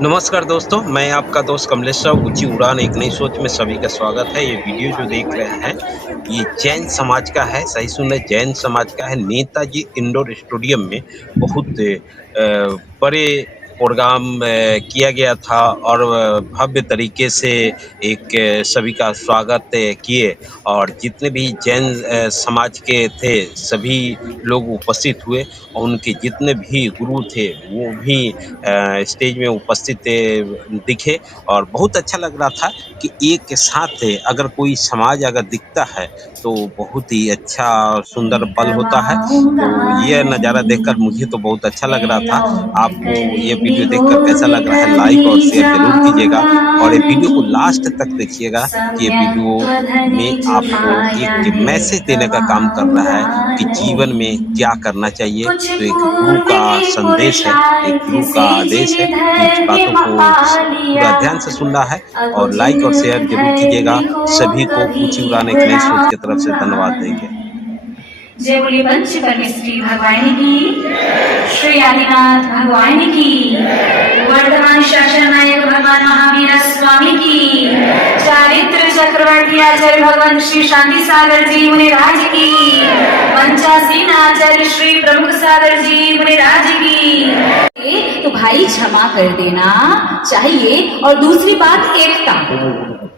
नमस्कार दोस्तों, मैं आपका दोस्त कमलेश राव। ऊँची उड़ान एक नई सोच में सभी का स्वागत है। ये वीडियो जो देख रहे हैं, ये जैन समाज का है, सही सुने जैन समाज का है। नेताजी इंडोर स्टेडियम में बहुत बड़े प्रोग्राम किया गया था और भव्य तरीके से एक सभी का स्वागत किए और जितने भी जैन समाज के थे, सभी लोग उपस्थित हुए और उनके जितने भी गुरु थे, वो भी स्टेज में उपस्थित दिखे और बहुत अच्छा लग रहा था कि एक साथ अगर कोई समाज अगर दिखता है तो बहुत ही अच्छा सुंदर पल होता है। तो ये नज़ारा देखकर मुझे तो बहुत अच्छा लग रहा था। आपको ये वीडियो देखकर कैसा लग रहा है, लाइक और शेयर ज़रूर कीजिएगा और ये वीडियो को लास्ट तक देखिएगा कि ये वीडियो में आपको एक मैसेज देने का काम कर रहा है कि जीवन में क्या करना चाहिए। तो एक गुरु का संदेश है, एक गुरु का आदेश है, तो इस बातों को पूरा ध्यान से सुनना है और लाइक और शेयर जरूर कीजिएगा। सभी को ऊंची उड़ान एक नई सोच की तरफ से धन्यवाद देंगे। जय बोले पंच परमेश्वरी भगवान की, श्री आदिनाथ भगवान की, वर्तमान शासन नायक भगवान महावीर स्वामी की, चारित्र चक्रवर्ती आचार्य भगवान श्री शांति सागर जी मुनिराज की, पंचासीन आचार्य श्री प्रमुख सागर जी मुनिराज की। तो भाई क्षमा कर देना चाहिए। और दूसरी बात एकता।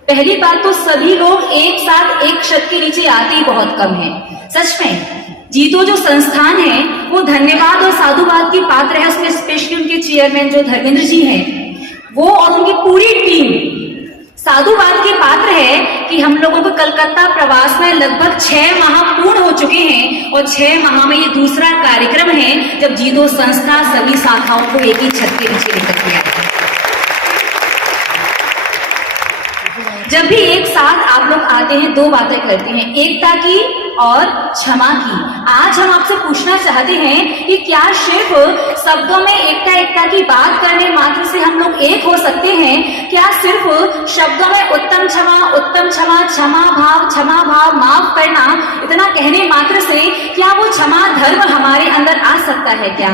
पहली बात तो सभी लोग एक साथ एक छत के नीचे आते ही बहुत कम है। सच में जीतो जो संस्थान है वो धन्यवाद और साधुवाद की पात्र है। उसमें स्पेशली उनके चेयरमैन जो धर्मेंद्र जी हैं, वो और उनकी पूरी टीम साधुवाद के पात्र है कि हम लोगों को कलकत्ता प्रवास में लगभग 6 माह पूर्ण हो चुके हैं और 6 माह में ये दूसरा कार्यक्रम है जब जीतो संस्था सभी शाखाओं को एक ही छत के नीचे लेकर के आती है। जब भी एक साथ आप लोग आते हैं, दो बातें करते हैं, एकता की और क्षमा की। आज हम आपसे पूछना चाहते हैं कि क्या सिर्फ शब्दों में एकता की बात करने मात्र से हम लोग एक हो सकते हैं? क्या सिर्फ शब्दों में उत्तम क्षमा, क्षमा भाव, माफ करना, इतना कहने मात्र से क्या वो क्षमा धर्म हमारे अंदर आ सकता है क्या?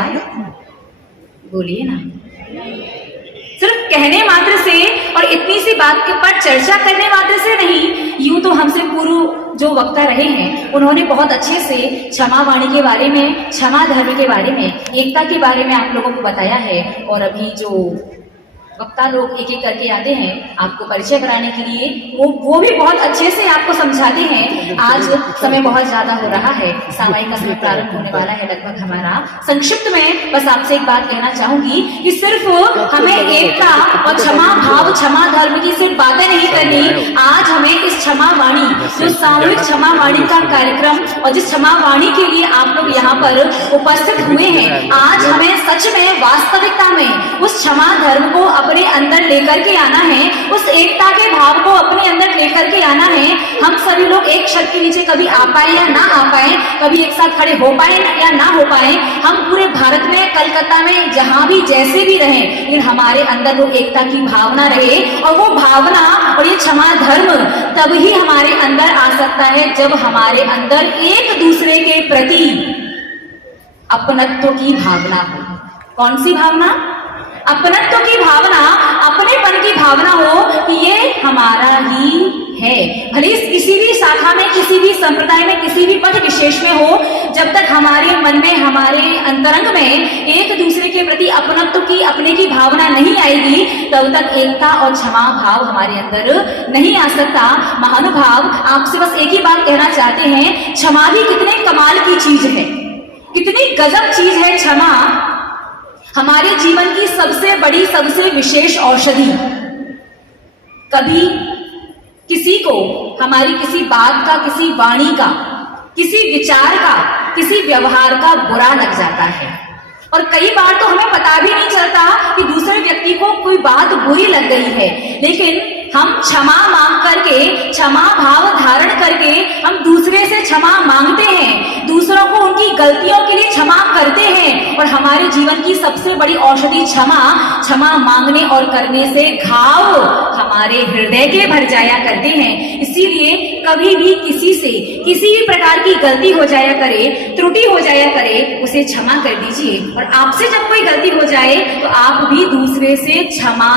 बोलिए ना। सिर्फ कहने मात्र से और इतनी सी बात के पर चर्चा करने मात्र से नहीं। यूं तो हमसे पूर्व जो वक्ता रहे हैं उन्होंने बहुत अच्छे से क्षमा वाणी के बारे में, क्षमा धर्म के बारे में, एकता के बारे में आप लोगों को बताया है। और अभी जो वक्ता लोग एक एक करके आते हैं आपको परिचय कराने के लिए, वो भी बहुत अच्छे से आपको समझाते हैं। आज समय बहुत ज्यादा हो रहा है, सामायिक का समय प्रारंभ होने वाला है लगभग हमारा। संक्षिप्त में बस आपसे एक बात कहना चाहूंगी कि सिर्फ हमें एकता और क्षमा भाव, क्षमा धर्म की सिर्फ बातें नहीं करनी। आज हमें इस क्षमा वाणी, जो सामूहिक क्षमा वाणी का कार्यक्रम और जिस क्षमा वाणी के लिए आप लोग यहाँ पर उपस्थित हुए हैं, आज हमें सच में वास्तविकता में उस क्षमा धर्म को अपने अंदर लेकर के आना है, उस एकता के भाव को अपने अंदर लेकर के आना है। हम सभी लोग एक छत के नीचे कभी आ पाए या ना आ पाए, कभी एक साथ खड़े हो पाए या ना हो पाए, हम पूरे भारत में, कलकत्ता में, जहां भी जैसे भी रहे, लेकिन हमारे अंदर वो एकता की भावना रहे। और वो भावना और ये क्षमा धर्म तब ही हमारे अंदर आ सकता है जब हमारे अंदर एक दूसरे के प्रति अपनत्व की भावना हो। कौन सी भावना? अपनत्व की भावना, अपनेपन की भावना हो कि ये हमारा ही है। भले किसी भी शाखा में, किसी भी संप्रदाय में, किसी भी पद विशेष में हो, जब तक हमारे मन में, हमारे अंतरंग में एक दूसरे के प्रति अपनत्व की, अपने की भावना नहीं आएगी, तब तक एकता और क्षमा भाव हमारे अंदर नहीं आ सकता। महानुभाव, आपसे बस एक ही बात कहना चाहते हैं, क्षमा भी कितने कमाल की चीज है, कितनी गजब चीज है क्षमा। हमारे जीवन की सबसे बड़ी, सबसे विशेष औषधि। कभी किसी को हमारी किसी बात का, किसी वाणी का, किसी विचार का, किसी व्यवहार का बुरा लग जाता है और कई बार तो हमें पता भी नहीं चलता कि दूसरे व्यक्ति को कोई बात बुरी लग गई है। लेकिन हम क्षमा मांग करके, क्षमा भाव धारण करके हम दूसरे से क्षमा मांगते हैं, दूसरों को उनकी गलतियों के लिए क्षमा करते हैं। और हमारे जीवन की सबसे बड़ी औषधि क्षमा मांगने और करने से घाव हमारे हृदय के भर जाया करते हैं। इसीलिए कभी भी किसी से किसी भी प्रकार की गलती हो जाया करे, त्रुटि हो जाया करे, उसे क्षमा कर दीजिए। और आपसे जब कोई गलती हो जाए तो आप भी दूसरे से क्षमा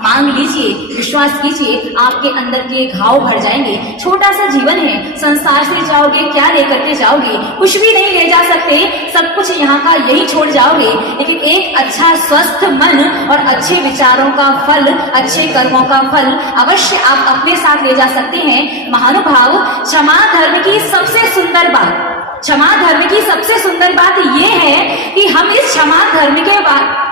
मांग लीजिए। विश्वास कीजिए, आपके अंदर के घाव भर जाएंगे। छोटा सा जीवन है, संसार से जाओगे, क्या लेकर के जाओगे? कुछ भी नहीं ले जा सकते, सब कुछ यहाँ का यही छोड़ जाओगे। लेकिन एक अच्छा स्वस्थ मन और अच्छे विचारों का फल, अच्छे कर्मों का फल अवश्य आप अपने साथ ले जा सकते हैं। महानुभाव, क्षमा धर्म की सबसे सुंदर बात, क्षमा धर्म की सबसे सुंदर बात यह है कि हम इस क्षमा धर्म के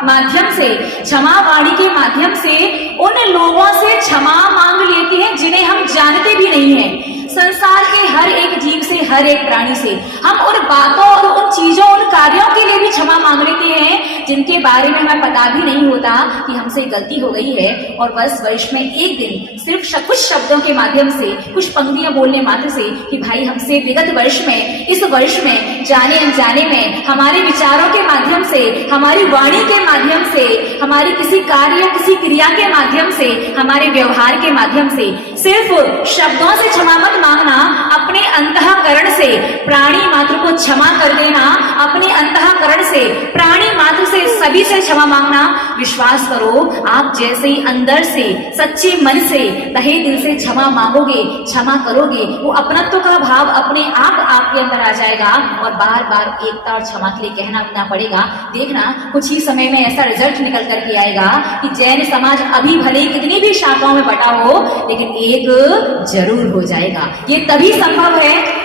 माध्यम से, क्षमा वाणी के माध्यम से उन लोगों से क्षमा मांग लेते हैं जिन्हें हम जानते भी नहीं हैं। संसार के हर एक जीव से, हर एक प्राणी से हम उन बातों और उन चीजों, उन कार्यों के लिए भी क्षमा मांग लेते हैं जिनके बारे में हमें पता भी नहीं होता कि हमसे गलती हो गई है। और बस वर्ष में एक दिन सिर्फ कुछ शब्दों के माध्यम से, कुछ पंक्तियां बोलने मात्र से कि भाई हमसे विगत वर्ष में, इस वर्ष में जाने अनजाने में, हमारे विचारों के माध्यम से, हमारी वाणी के माध्यम से, हमारी किसी कार्य या किसी क्रिया के माध्यम से, हमारे व्यवहार के माध्यम से, सिर्फ शब्दों से क्षमा मत मांगना, अपने अंतःकरण से प्राणी मात्र को क्षमा कर देना, अपने अंतःकरण से प्राणी मात्र से सभी से क्षमा मांगना। विश्वास करो, आप जैसे ही अंदर से, सच्चे मन से, तहे दिल से क्षमा मांगोगे, क्षमा करोगे, वो अपनत्व का भाव अपने आप आपके अंदर आ जाएगा और बार बार एकता और क्षमा के लिए कहना ना पड़ेगा। देखना कुछ ही समय में ऐसा रिजल्ट निकल करके आएगा कि जैन समाज अभी भले कितनी भी शाखाओं में बटा हो, लेकिन एक जरूर हो जाएगा। ये तभी संभव है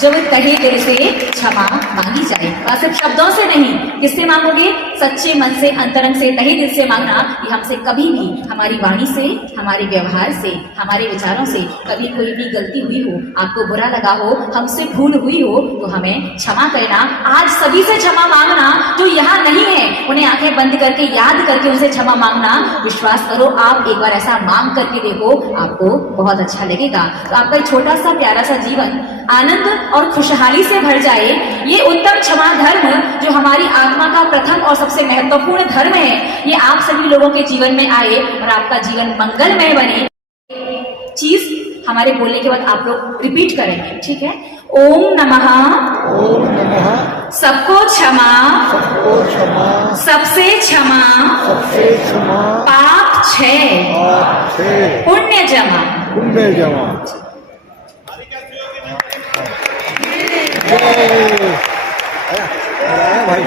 जब तहे दिल से क्षमा मांगी जाए। और सिर्फ शब्दों से नहीं, किससे मांगोगे? सच्चे मन से, अंतरंग से, तहे दिल से मांगना। ये हमसे कभी भी, हमारी वाणी से, हमारे व्यवहार से, हमारे विचारों से कभी कोई भी गलती हुई हो, आपको बुरा लगा हो, हमसे भूल हुई हो, तो हमें क्षमा करना। आज सभी से क्षमा मांगना, जो यहाँ नहीं है उन्हें आंखें बंद करके, याद करके उनसे क्षमा मांगना। विश्वास करो, आप एक बार ऐसा मांग करके देखो, आपको बहुत अच्छा लगेगा। तो आपका एक छोटा सा प्यारा सा जीवन आनंद और खुशहाली से भर जाए। ये उत्तम क्षमा धर्म, जो हमारी आत्मा का प्रथम और सबसे महत्वपूर्ण धर्म है, ये आप सभी लोगों के जीवन में आए और आपका जीवन मंगलमय बने। चीज हमारे बोलने के बाद आप लोग रिपीट करेंगे, ठीक है? ओम नमः, ओम नमः, सबको क्षमा, सबको क्षमा, सबसे क्षमा, सबसे क्षमा, पाप क्षय, पाप क्षय, पुण्य जमा। पुण्य जमा। भाई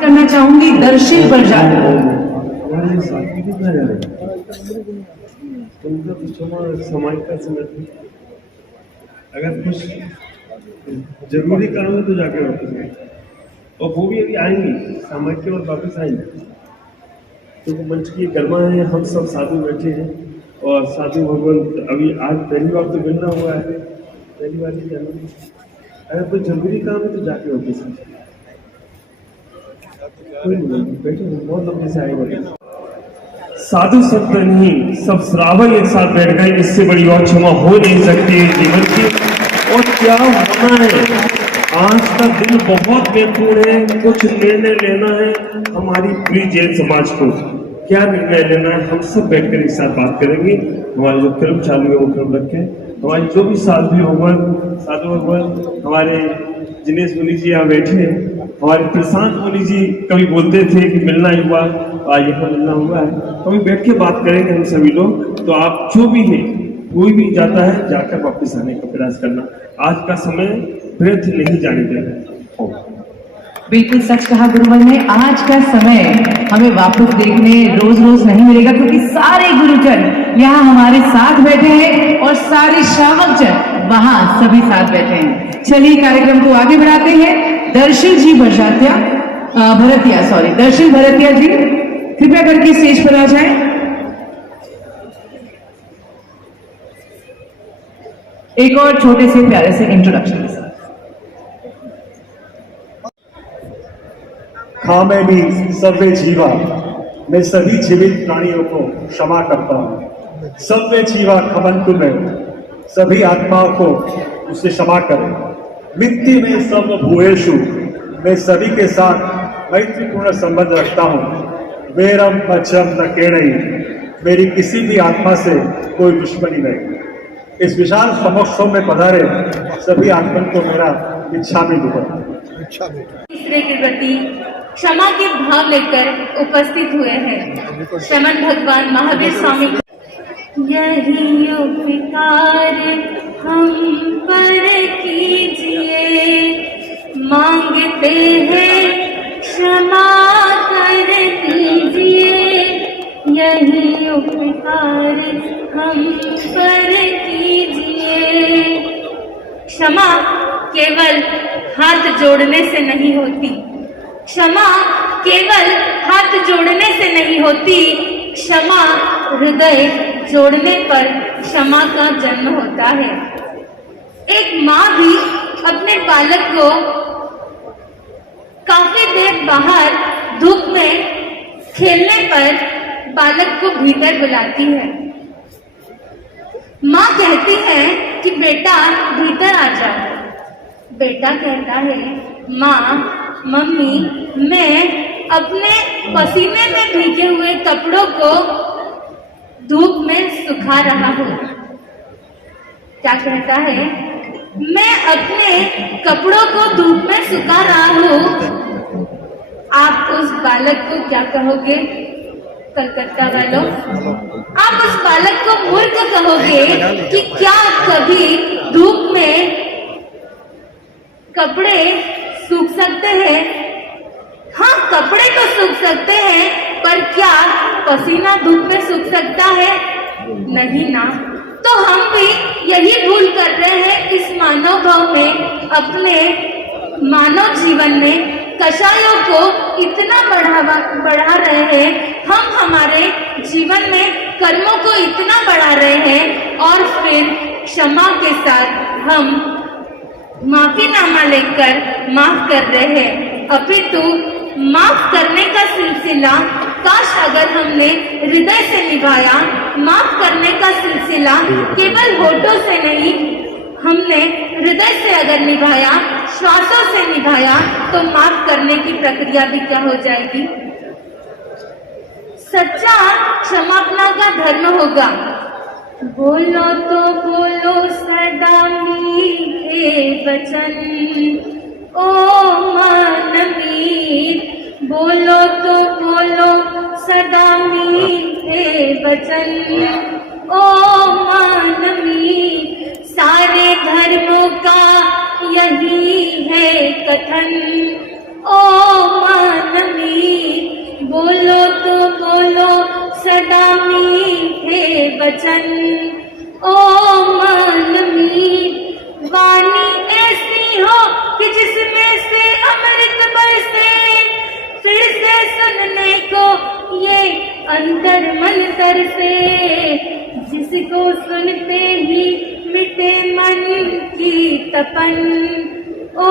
करना चाहूंगी दर्शिल पर जाकर। हमारे साथी कितना जा रहे तुमको तो समाज का समझ, अगर कुछ जरूरी काम है तो जाके वापस आए, और वो भी अभी आएंगी, समाज के बाद वापस आएंगे। तो मंच की गरिमा है, हम सब साधु बैठे हैं और साधु भगवान अभी आज पहली बार तो मिलना हुआ है, पहली बार ही जाना। अगर कोई जरूरी काम है तो जाके वापस आए, कोई नहीं बैठे, बहुत लंबे से आए बैठे। साधु संत नहीं, सब श्रावक एक साथ बैठ गए, इससे बड़ी और क्षमा हो नहीं सकती जीवन की। और क्या होना है, आज का दिन बहुत महत्वपूर्ण है, कुछ निर्णय लेना है हमारी पूरी जैन समाज को। क्या निर्णय लेना है, हम सब बैठकर एक साथ बात करेंगे। हमारे जो फिल्म चालू है वो फिल्म रखें, हमारी जो भी साधु भगवान, हमारे जिनेश मुनि जी यहाँ बैठे हैं, हमारे प्रशांत मुनि जी कभी बोलते थे कि मिलना ही हुआ, आज यहाँ मिलना हुआ है, कभी बैठ के बात करेंगे हम सभी लोग। तो आप जो भी है, कोई भी जाता है जाकर वापस आने का प्रयास करना, आज का समय व्यर्थ नहीं जाने देना। बिल्कुल सच कहा गुरुवर ने, आज का समय हमें वापस देखने रोज रोज नहीं मिलेगा, क्योंकि सारे गुरुजन यहाँ हमारे साथ बैठे हैं और सारे श्रावक जन वहाँ सभी साथ बैठे हैं। चलिए कार्यक्रम को आगे बढ़ाते हैं। दर्शिल जी भरतिया, दर्शिल भरतिया जी कृपया करके स्टेज पर आ जाएं। एक और छोटे से प्यारे से इंट्रोडक्शन के साथ। खामेनि सर्वे जीवा मैं सभी जीवित प्राणियों को क्षमा करता हूँ। सब में जीवा खमंतु में, सभी आत्माओं को उसे क्षमा करें। मिट्टी में सब भूयेषु, मैं सभी के साथ मैत्रीपूर्ण संबंध रखता हूँ। वेरम मचम न केणई, मेरी किसी भी आत्मा से कोई दुश्मनी नहीं। इस विशाल समोत्सव में पधारे सभी आत्मन को मेरा इच्छामि दुपट्टा। तीसरे के प्रति क्षमा के भाव लेकर उपस्थित हुए हैं श्रमण भगवान महावीर स्वामी। यही उपकार हम पर कीजिए, मांगते हैं क्षमा कर दीजिए। यही उपकार हम पर कीजिए। क्षमा केवल हाथ जोड़ने से नहीं होती, क्षमा केवल हाथ जोड़ने से नहीं होती, क्षमा हृदय जोड़ने पर क्षमा का जन्म होता है। एक माँ भी अपने बालक को काफी देर बाहर धूप में खेलने पर बालक को भीतर बुलाती है। माँ कहती है कि बेटा भीतर आ जाओ। बेटा कहता है, माँ, मम्मी, मैं अपने पसीने में भीगे हुए कपड़ों को धूप में सुखा रहा हूँ। क्या कहता है? मैं अपने कपड़ों को धूप में सुखा रहा हूँ। आप उस बालक को क्या कहोगे? कलकत्ता वालों, आप उस बालक को मूर्ख कहोगे कि क्या कभी धूप में कपड़े सूख सकते हैं? हाँ, कपड़े तो सूख सकते हैं, पर क्या पसीना धूप में सूख सकता है? नहीं ना। तो हम भी यही भूल कर रहे हैं इस मानव भाव में, अपने मानव जीवन में कषायों को इतना बढ़ा रहे हैं, हम हमारे जीवन में कर्मों को इतना बढ़ा रहे हैं और फिर क्षमा के साथ हम माफीनामा लेकर माफ कर रहे हैं। अपितु माफ करने का सिलसिला काश अगर हमने हृदय से निभाया, माफ करने का सिलसिला केवल होठों से नहीं, हमने हृदय से अगर निभाया, श्वासों से निभाया, तो माफ करने की प्रक्रिया भी क्या हो जाएगी? सच्चा क्षमापना का धर्म होगा। बोलो तो बोलो सदा मीठे वचन, ओ मानवीर। बोलो तो बोलो सदा मीठे वचन, ओ मानवीर। सारे धर्मों का यही है कथन, ओ मानवीर। बोलो तो बोलो सदा मीठे वचन, ओ मानवीर। वाणी ऐसी हो कि जिसमें से अमृत बरसे, फिर से सुनने को ये अंतर मन तरसे। जिसको सुनते ही मिटे मन की तपन, ओ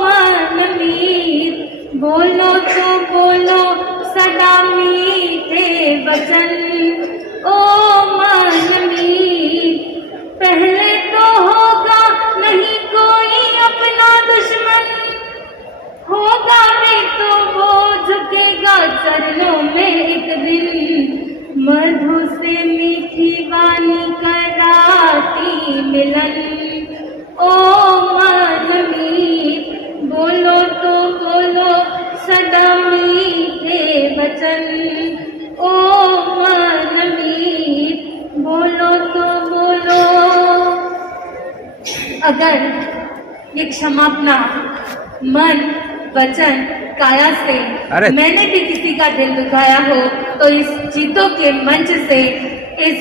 मानवीर। बोलो तो बोलो सदा मीठे वचन, ओ मानवीर। पहले तो होगा नहीं कोई अपना दुश्मन, होगा भी तो वो झुकेगा चरणों में एक दिन। मधु से मीठी वाणी कराती मिलन, ओ मानवीर। बोलो तो बोलो सदा मीठे वचन, ओ मानवीर। बोलो तो बोलो। अगर ये क्षमापना मन, वचन, काया से मैंने भी किसी का दिल दुखाया हो, तो इस जीतों के मंच से, इस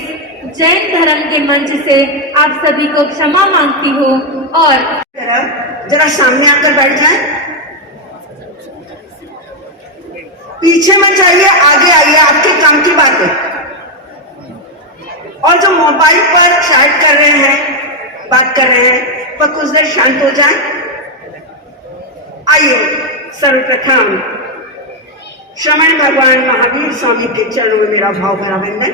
जैन धर्म के मंच से आप सभी को क्षमा मांगती हूँ। और जरा सामने आकर बैठ जाएं। पीछे मत जाइए, आगे आइए, आपके काम की बात है। और जो मोबाइल पर चैट कर रहे हैं, बात कर रहे हैं, वह कुछ देर शांत हो जाएं। आइए, सर्वप्रथम श्रवण भगवान महावीर स्वामी के चरणों में मेरा भाव भरा वंदन।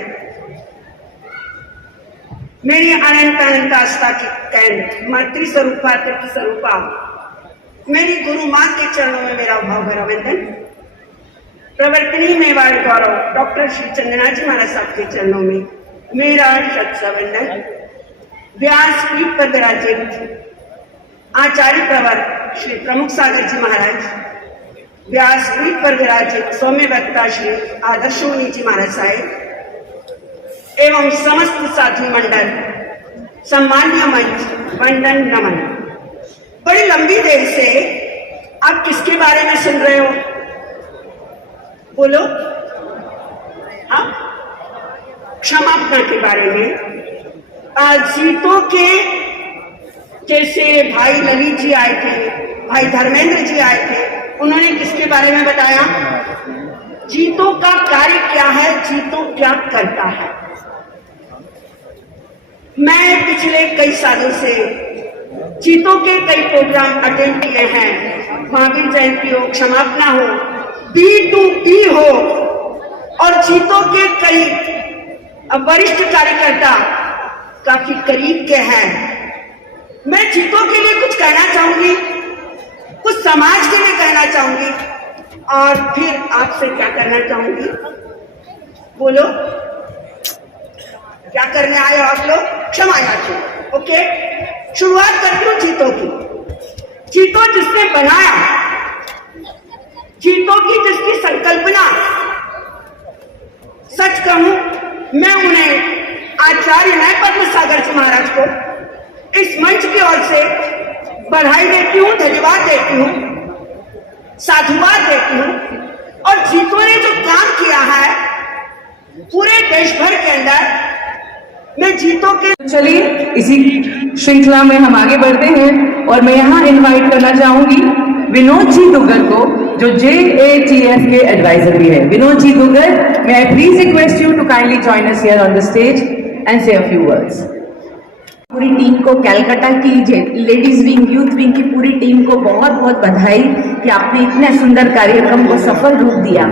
मेरी अनंत अनंत आस्था की कैंट मातृ स्वरूपा तीर्थ स्वरूपा मेरी गुरु मां के चरणों में मेरा भाव भरा वंदन। प्रवर्तनी मेवाड़ गौरव डॉक्टर श्री चंदना जी महाराज साहब के चरणों में मेरा शत वंदन। व्यास पीठ पर विराजित आचार्य प्रवर श्री प्रमुख सागर जी महाराज, व्यास पीठ पर विराजित सौम्य वक्ता श्री आदर्श मुनि जी महाराज साहेब एवं समस्त साधु मंडल, सम्मान्य मंच, वंदन नमन। बड़ी लंबी देर से आप किसके बारे में सुन रहे हो? बोलो। हाँ, क्षमापना के बारे में। जीतों के जैसे भाई ललित जी आए थे, भाई धर्मेंद्र जी आए थे, उन्होंने किसके बारे में बताया? जीतों का कार्य क्या है, जीतों क्या करता है। मैं पिछले कई सालों से जीतों के कई प्रोग्राम अटेंड किए हैं। महावीर जयंती हो, क्षमापना हो, B2B हो, और जीतों के कई वरिष्ठ कार्यकर्ता काफी करीब के हैं। मैं जीतों के लिए कुछ कहना चाहूंगी, कुछ समाज के लिए कहना चाहूंगी, और फिर आपसे क्या करना चाहूंगी। बोलो, क्या करने आए हो आप लोग? क्षमा याचना। ओके, शुरुआत करती हूँ जीतों की। जीतों जिसने बनाया, जीतों की जिसकी संकल्पना, सच कहूं मैं उन्हें आचार्य न्याय पद्म सागर जी महाराज को इस मंच की ओर से बधाई देती हूँ, धन्यवाद देती हूँ, साधुवाद देती हूँ। और जीतों ने जो काम किया है पूरे देश भर के अंदर, मैं जीतों के चलिए इसी श्रृंखला में हम आगे बढ़ते हैं और मैं यहाँ इनवाइट करना चाहूंगी विनोद जी दुग्गल को, जो JATF के एडवाइजर भी है। Vinod ji Duggal, may I please request you to kindly join us here on the stage and say a few words. पूरी टीम को, कैलकाटा की लेडीज विंग, यूथ विंग की पूरी टीम को बहुत बहुत बधाई कि आपने इतने सुंदर कार्यक्रम को सफल रूप दिया।